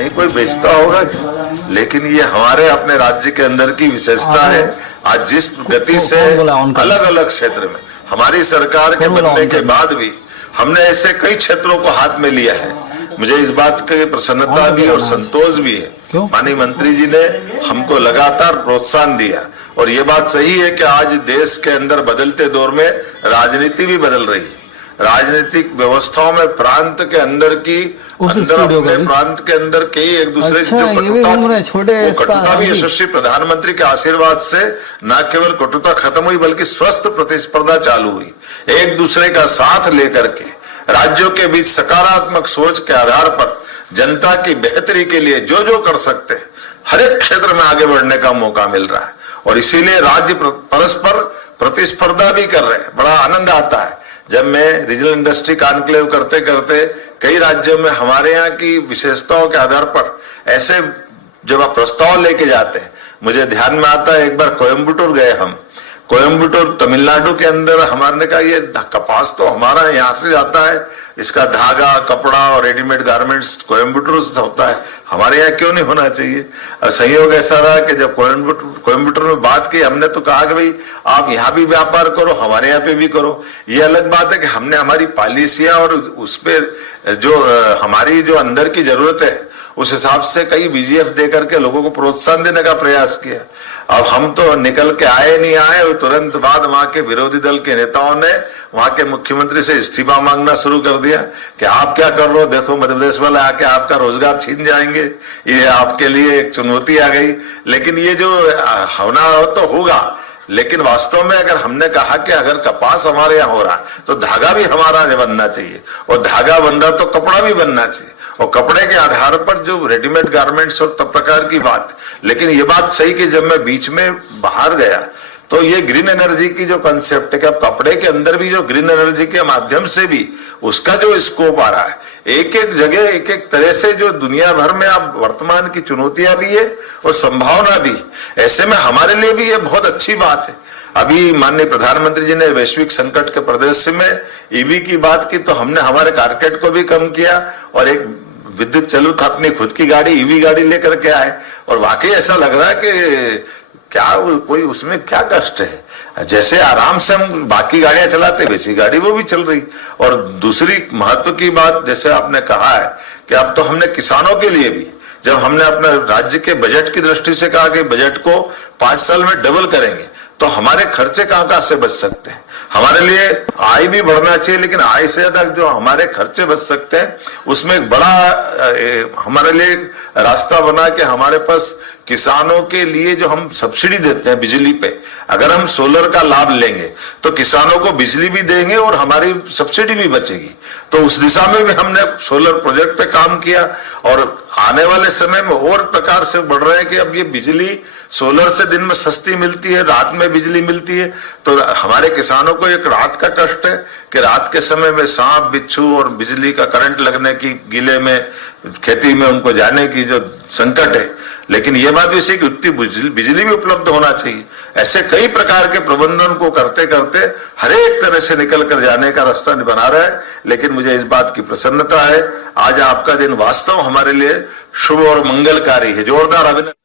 कहीं कोई बेचता होगा, लेकिन ये हमारे अपने राज्य के अंदर की विशेषता है। आज जिस गति से अलग अलग क्षेत्र में हमारी सरकार के बनने के बाद भी हमने ऐसे कई क्षेत्रों को हाथ में लिया है, मुझे इस बात की प्रसन्नता भी और संतोष भी है। माननीय मंत्री जी ने हमको लगातार प्रोत्साहन दिया, और ये बात सही है कि आज देश के अंदर बदलते दौर में राजनीति भी बदल रही है। राजनीतिक व्यवस्थाओं में प्रांत के अंदर की प्रांत के अंदर कई एक दूसरे से जो कटुता भी यशस्वी प्रधानमंत्री के आशीर्वाद से न केवल कटुता खत्म हुई, बल्कि स्वस्थ प्रतिस्पर्धा चालू हुई। एक दूसरे का साथ लेकर के राज्यों के बीच सकारात्मक सोच के आधार पर जनता की बेहतरी के लिए जो जो कर सकते हैं, हर एक क्षेत्र में आगे बढ़ने का मौका मिल रहा है। और इसीलिए राज्य परस्पर प्रतिस्पर्धा भी कर रहे हैं। बड़ा आनंद आता है जब मैं रीजनल इंडस्ट्री कॉन्क्लेव करते करते कई राज्यों में हमारे यहाँ की विशेषताओं के आधार पर ऐसे जब आप प्रस्ताव लेके जाते हैं, मुझे ध्यान में आता है एक बार कोयम्बटूर गए हम। कोयम्बटूर तमिलनाडु के अंदर हमारे कहा ये कपास तो हमारा यहाँ से जाता है, इसका धागा, कपड़ा और रेडीमेड गारमेंट्स कोयम्बटूर से होता है, हमारे यहाँ क्यों नहीं होना चाहिए। और संयोग ऐसा रहा कि जब कोयम्बटूर में बात की, हमने तो कहा कि भाई आप यहाँ भी व्यापार करो, हमारे यहाँ पे भी करो। ये अलग बात है कि हमने हमारी पॉलिसियां और उस पर जो हमारी जो अंदर की जरूरत है उस हिसाब से कई बीजीएफ दे करके लोगों को प्रोत्साहन देने का प्रयास किया। अब हम तो निकल के आए नहीं आए, और तुरंत बाद वहां के विरोधी दल के नेताओं ने वहां के मुख्यमंत्री से इस्तीफा मांगना शुरू कर दिया कि आप क्या कर रहे हो, देखो मध्य प्रदेश वाले आके आपका रोजगार छीन जाएंगे, ये आपके लिए एक चुनौती आ गई। लेकिन ये जो होना हो तो होगा, लेकिन वास्तव में अगर हमने कहा कि अगर कपास हमारे यहाँ हो रहा है तो धागा भी हमारा बनना चाहिए, और धागा बन रहा तो कपड़ा भी बनना चाहिए, और कपड़े के आधार पर जो रेडीमेड गारमेंट्स और तब प्रकार की बात। लेकिन ये बात सही कि जब मैं बीच में बाहर गया तो ये ग्रीन एनर्जी की जो कंसेप्ट है कि अब कपड़े के अंदर भी जो ग्रीन एनर्जी के माध्यम से भी उसका जो स्कोप आ रहा है, एक एक जगह एक एक तरह से जो दुनिया भर में अब वर्तमान की चुनौतियां भी है और संभावना भी। ऐसे में हमारे लिए भी ये बहुत अच्छी बात है। अभी माननीय प्रधानमंत्री जी ने वैश्विक संकट के परिदृश्य में ईवी की बात की, तो हमने हमारे कारकेट को भी कम किया और एक विद्युत चालित अपनी खुद की गाड़ी, ईवी गाड़ी लेकर के आए। और वाकई ऐसा लग रहा है कि क्या कोई उसमें क्या कष्ट है, जैसे आराम से हम बाकी गाड़ियां चलाते वैसी गाड़ी वो भी चल रही। और दूसरी महत्व की बात, जैसे आपने कहा है कि अब तो हमने किसानों के लिए भी, जब हमने अपने राज्य के बजट की दृष्टि से कहा कि बजट को 5 साल में डबल करेंगे, तो हमारे खर्चे कहां से बच सकते हैं। हमारे लिए आय भी बढ़ना चाहिए, लेकिन आय से ज्यादा जो हमारे खर्चे बच सकते हैं उसमें एक बड़ा हमारे लिए रास्ता बना कि हमारे पास किसानों के लिए जो हम सब्सिडी देते हैं बिजली पे, अगर हम सोलर का लाभ लेंगे तो किसानों को बिजली भी देंगे और हमारी सब्सिडी भी बचेगी। तो उस दिशा में भी हमने सोलर प्रोजेक्ट पे काम किया, और आने वाले समय में और प्रकार से बढ़ रहे हैं कि अब ये बिजली सोलर से दिन में सस्ती मिलती है, रात में बिजली मिलती है। तो हमारे किसानों को एक रात का कष्ट है कि रात के समय में सांप, बिच्छू और बिजली का करंट लगने की गिले में खेती में उनको जाने की जो संकट है, लेकिन ये बात भी सही कि उतनी बिजली भी उपलब्ध होना चाहिए। ऐसे कई प्रकार के प्रबंधन को करते करते हर एक तरह से निकल कर जाने का रास्ता बना रहा है। लेकिन मुझे इस बात की प्रसन्नता है, आज आपका दिन वास्तव हमारे लिए शुभ और मंगलकारी है। जोरदार अभिनंदन।